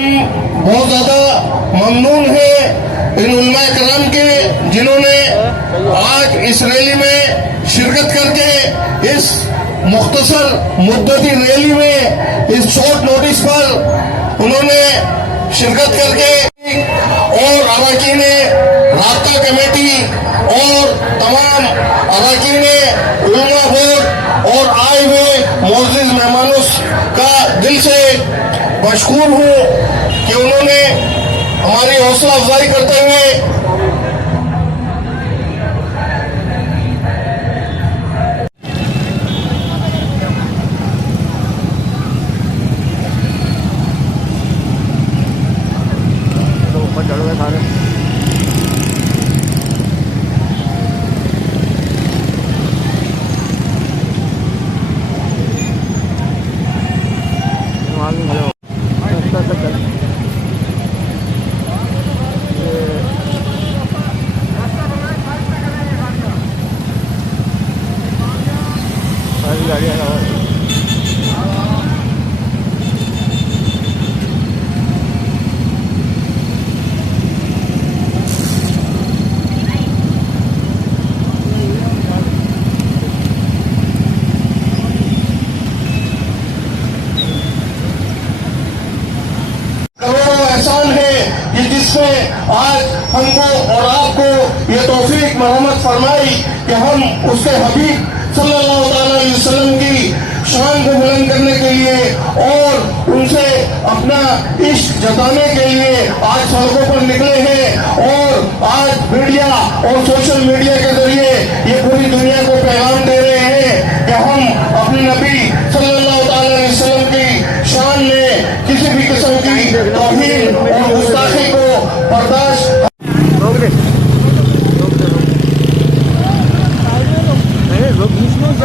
بہت زیادہ ممنون ہے ان علماء کرام کے جنہوں نے آج اس ریلی میں شرکت کر کے اس مختصر مدتی ریلی میں اس شارٹ نوٹس پر انہوں نے شرکت کر کے اور اراکین رابطہ کمیٹی اور تمام اراکین علماء بورڈ اور آئے ہوئے معزز مہمانوں کا دل سے مشکور ہوں کہ انہوں نے ہماری حوصلہ افزائی کرتے ہوئے احسان ہے کہ جس نے آج ہم کو اور آپ کو یہ توفیق مرحمت فرمائی کہ ہم اس کے حبیب صلی اللہ تعالی علیہ وسلم کی شان کو بلند کرنے کے لیے اور ان سے اپنا عشق جتانے کے لیے آج سڑکوں پر نکلے ہیں اور آج میڈیا اور سوشل میڈیا کے ذریعے یہ پوری دنیا کو پیغام دے رہے ہیں کہ ہم اپنے نبی صلی اللہ تعالی علیہ وسلم کی شان میں کسی بھی قسم کی توہین اور گستاخی کو برداشت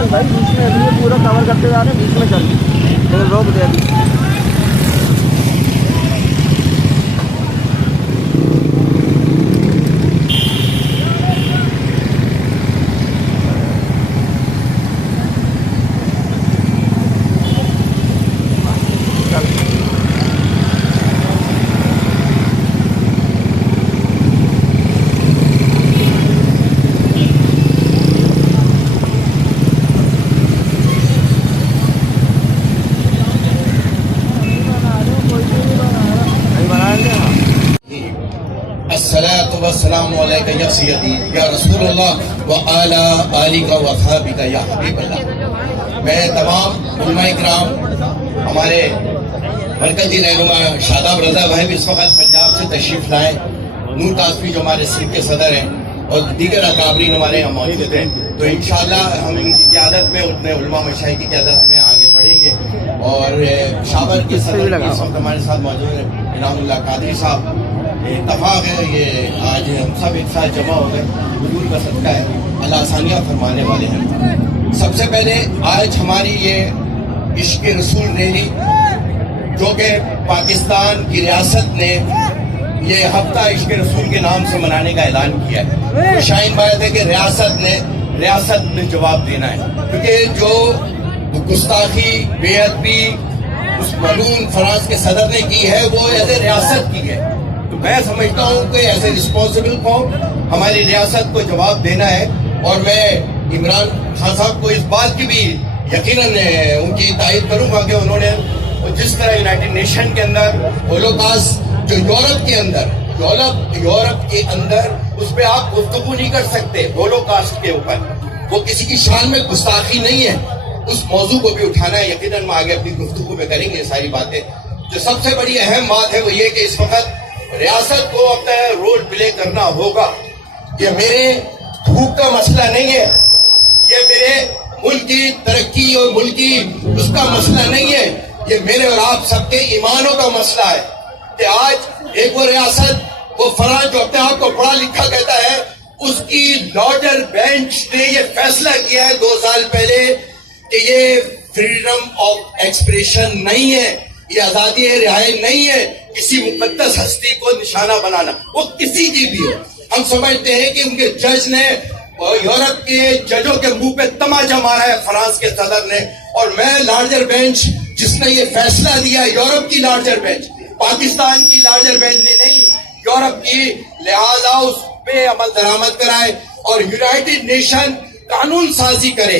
بھائی بیچ میں ابھی پورا کور کرتے جا رہے ہیں بیچ میں چل روک دے ابھی السلام علیکم یا سیدی یا رسول اللہ وعلی آلہ و اصحابہ یا حبیب اللہ. میں تمام علماء کرام ہمارے مرکزی رہنما شاداب رضا بھائی بھی اس وقت پنجاب سے تشریف لائے, نور قاسمی جو ہمارے صنف کے صدر ہیں اور دیگر اکابرین ہمارے یہاں موجود ہیں, تو انشاءاللہ ہم ان کی قیادت میں اتنے علماء مشائخ کی قیادت میں آگے بڑھیں گے. اور شاور کے صدر اس وقت ہمارے ساتھ موجود ہیں انعام اللہ قادری صاحب. اتفاق ہے یہ آج ہم سب ایک ساتھ جمع ہو گئے, حضور کا صدقہ ہے, اللہ آسانیاں فرمانے والے ہیں. سب سے پہلے آج ہماری یہ عشق رسول ریلی جو کہ پاکستان کی ریاست نے یہ ہفتہ عشق رسول کے نام سے منانے کا اعلان کیا ہے. شائن بات ہے کہ ریاست میں جواب دینا ہے, کیونکہ جو گستاخی بے ادبی اس ملعون فرانس کے صدر نے کی ہے وہ ایز اے ریاست کی ہے. تو میں سمجھتا ہوں کہ ایز اے رسپانسبل قوم ہماری ریاست کو جواب دینا ہے. اور میں عمران خان صاحب کو اس بات کی بھی یقیناً ان کی تائید کروں گا کہ انہوں نے جس طرح یونائٹڈ نیشن کے اندر ہولوکاسٹ جو یورپ کے اندر اس پہ آپ گفتگو نہیں کر سکتے ہولوکاسٹ کے اوپر, وہ کسی کی شان میں گستاخی نہیں ہے, اس موضوع کو بھی اٹھانا ہے. یقیناً ہم آگے اپنی گفتگو میں کریں گے ساری باتیں. جو سب سے بڑی اہم بات ہے وہ یہ کہ اس وقت ریاست کو اپنا رول پلے کرنا ہوگا. یہ میرے بھوک کا مسئلہ نہیں ہے, یہ میرے ملک کی ترقی اور ملک کی اس کا مسئلہ نہیں ہے, یہ میرے اور آپ سب کے ایمانوں کا مسئلہ ہے. کہ آج ایک وہ ریاست وہ فرانس جو اپنے آپ کو پڑھا لکھا کہتا ہے, اس کی لاڈر بینچ نے یہ فیصلہ کیا ہے 2 سال پہلے کہ یہ فریڈم آف ایکسپریشن نہیں ہے, یہ آزادی رہائی نہیں ہے کسی مقدس ہستی کو نشانہ بنانا, وہ کسی کی بھی ہو. ہم سمجھتے ہیں کہ ان کے جج نے یورپ کے ججوں کے منہ پہ تماچا مارا ہے فرانس کے صدر نے, اور میں لارجر بینچ جس نے یہ فیصلہ دیا یورپ کی لارجر بینچ, پاکستان کی لارجر بینچ نے نہیں، یورپ کی، لہذا اس پہ عمل درآمد کرائے اور یونائٹڈ نیشن قانون سازی کرے۔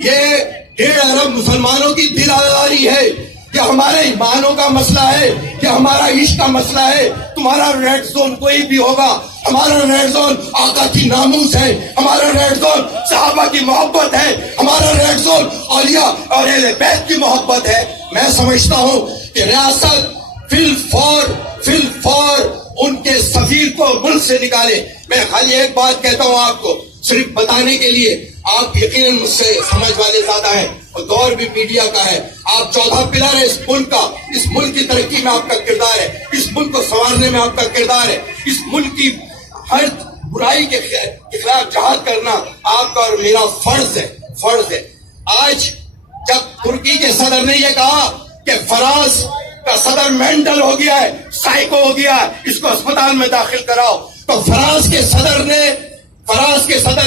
یہ 1.5 ارب مسلمانوں کی دل آزاری ہے کہ ہمارے ایمانوں کا مسئلہ ہے، کہ ہمارا عشق کا مسئلہ ہے۔ تمہارا ریڈ زون کوئی بھی ہوگا، ہمارا ریڈ زون آقا کی ناموس ہے، ہمارا ریڈ زون صحابہ کی محبت ہے، ہمارا ریڈ زون اولیاء اور اہل بیت کی محبت ہے۔ میں سمجھتا ہوں کہ ریاست فی الفور ان کے سفیر کو ملک سے نکالے۔ میں خالی ایک بات کہتا ہوں آپ کو، صرف بتانے کے لیے، آپ یقیناً مجھ سے سمجھ والے زیادہ ہیں اور دور بھی میڈیا کا ہے۔ آپ 14 پلر ہے اس ملک کا، اس ملک کی ترقی میں آپ کا کردار ہے، اس ملک کو سنوارنے میں آپ کا کردار ہے، اس ملک کی ہر برائی کے خلاف جہاد کرنا آپ کا اور میرا فرض ہے۔ آج جب ترکی کے صدر نے یہ کہا کہ فرانس کا صدر مینٹل ہو گیا ہے، سائیکو ہو گیا ہے، اس کو اسپتال میں داخل کراؤ، تو فرانس کے صدر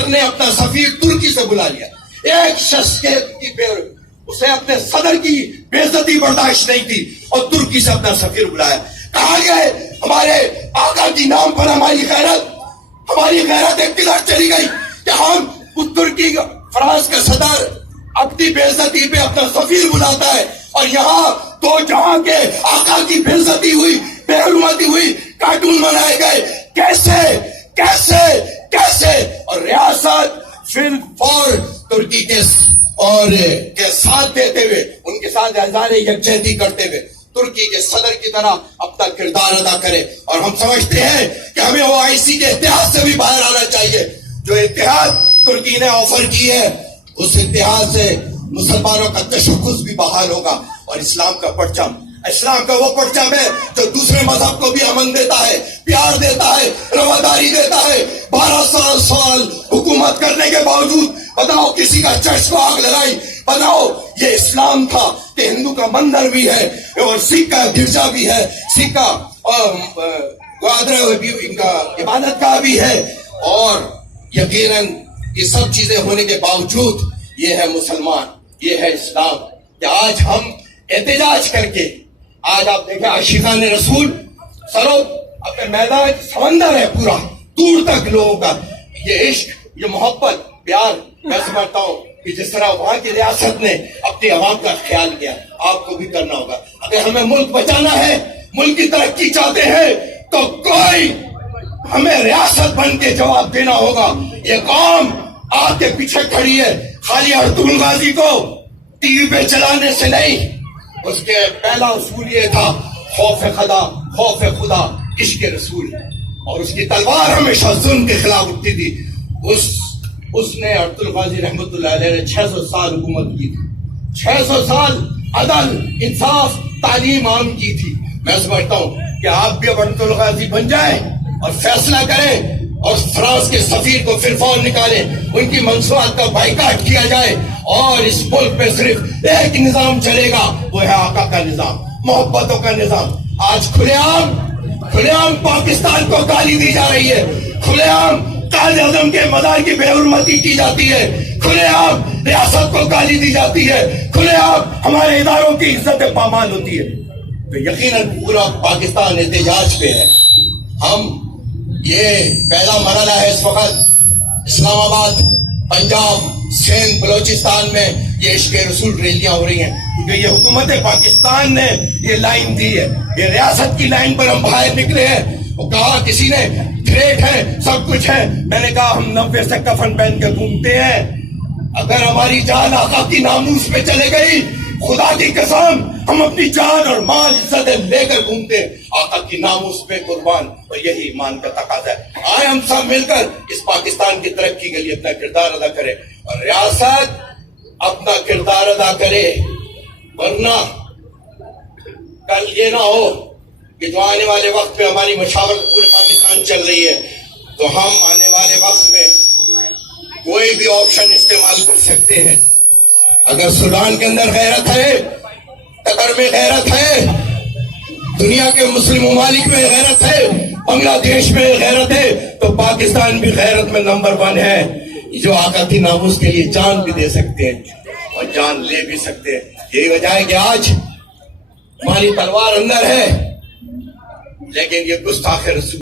نے اپنا سفیر ترکی سے بلا لیا۔ ایک شخص اسے اپنے صدر کی بے عزتی برداشت نہیں تھی اور ترکی سے اپنا سفیر بلایا۔ کہا گئے ہمارے آقا کی نام پر ہماری غیرت ایک قدر چلی گئی کہ ہم اس ترکی فرانس کا صدر اپنی بے عزتی پہ اپنا سفیر بلاتا ہے، اور یہاں تو جہاں کے آقا کی بے عزتی ہوئی، بے حرمتی ہوئی، کارٹون بنائے گئے۔ کیسے اور ریاست فی الفور ترکی کے ساتھ دیتے ہوئے، ان کے ساتھ اظہار یکجہتی کرتے ہوئے ترکی کے صدر کی طرح اپنا کردار ادا کرے۔ اور ہم سمجھتے ہیں کہ ہمیں OIC کے اتحاد سے بھی باہر آنا چاہیے۔ جو اتحاد ترکی نے آفر کی ہے، اس اتحاد سے مسلمانوں کا تشخص بھی بحال ہوگا، اور اسلام کا وہ پرچم ہے جو دوسرے مذہب کو بھی امن دیتا ہے، پیار دیتا ہے، رواداری دیتا ہے۔ 12 سال حکومت کرنے کے باوجود بتاؤ کسی کا چرچ کو آگ لگائی؟ بتاؤ یہ اسلام تھا کہ ہندو کا مندر بھی ہے اور سکھ کا گرجا بھی ہے، سکھ کا ان کا عبادت گاہ بھی ہے، اور یقیناً یہ سب چیزیں ہونے کے باوجود یہ ہے مسلمان، یہ ہے اسلام، کہ آج ہم احتجاج کر کے، آج آپ دیکھیں عاشقان رسول سرو اپنے میدان سمندر ہے پورا، دور تک لوگوں کا یہ عشق، یہ محبت، پیار۔ میں سمجھتا ہوں کہ جس طرح وہاں کی ریاست نے اپنی عوام کا خیال کیا، آپ کو بھی کرنا ہوگا۔ اگر ہمیں ملک بچانا ہے، ملک کی ترقی چاہتے ہیں، تو کوئی ہمیں ریاست بن کے جواب دینا ہوگا۔ یہ قوم آپ کے پیچھے کھڑی ہے، خالی ارطغرل غازی کو ٹی وی پہ چلانے سے نہیں، اس کے پہلا اصول یہ تھا خوف خدا عشق رسول، اور اس کی تلوار ہمیشہ ظلم کے خلاف اٹھتی تھی۔ اس نے ارطغرل غازی رحمت اللہ علیہ نے 600 سال حکومت کی تھی، 600 سال عدل، انصاف، تعلیم عام کی تھی۔ میں سمجھتا ہوں کہ آپ بھی اب ارطغرل غازی بن جائیں اور فیصلہ کریں، اور فرانس کے سفیر کو پھر فور نکالیں، ان کی منصوبات کا بائیکاٹ کیا جائے، اور اس ملک میں صرف ایک نظام چلے گا، وہ ہے آقا کا نظام، محبتوں کا نظام۔ آج کھلے عام پاکستان کو گالی دی جا رہی ہے، کھلے عام قائد اعظم کے مزار کی بے حرمتی کی جاتی ہے، کھلے عام ریاست کو گالی دی جاتی ہے، کھلے عام ہمارے اداروں کی عزت پامال ہوتی ہے۔ تو یقیناً پورا پاکستان احتجاج پہ ہے۔ ہم یہ پہلا مرحلہ ہے اس وقت، اسلام آباد، پنجاب، سندھ، بلوچستان میں یہ عشق رسول ریلیاں ہو رہی ہیں، کیونکہ یہ حکومت پاکستان نے یہ لائن دی ہے، یہ ریاست کی لائن پر ہم باہر نکلے ہیں۔ وہ کہا کسی نے تھریٹ ہے، سب کچھ ہے، میں نے کہا ہم 90 سے کفن پہن کے گھومتے ہیں۔ اگر ہماری جان آقا کی ناموس پہ چلے گئی، خدا کی قسم ہم اپنی جان اور مال عزتیں لے کر گھومتے ہیں، آقا کی ناموس پہ قربان، اور یہی ایمان کا تقاضا ہے۔ آئے ہم سب مل کر اس پاکستان کی ترقی کے لیے اپنا کردار ادا کریں، اور ریاست اپنا کردار ادا کرے، ورنہ کل یہ نہ ہو کہ جو آنے والے وقت میں ہماری مشاورت پورے پاکستان چل رہی ہے، تو ہم آنے والے وقت میں کوئی بھی آپشن استعمال کر سکتے ہیں۔ اگر سوڈان کے اندر غیرت ہے، قطر میں غیرت ہے، دنیا کے مسلم ممالک میں غیرت ہے، بنگلہ دیش میں غیرت ہے، تو پاکستان بھی غیرت میں نمبر 1 ہے، جو آقا کی ناموس کے لیے جان بھی دے سکتے ہیں اور جان لے بھی سکتے ہیں۔ یہی وجہ ہے کہ آج ہماری تلوار اندر ہے، لیکن یہ گستاخ رسول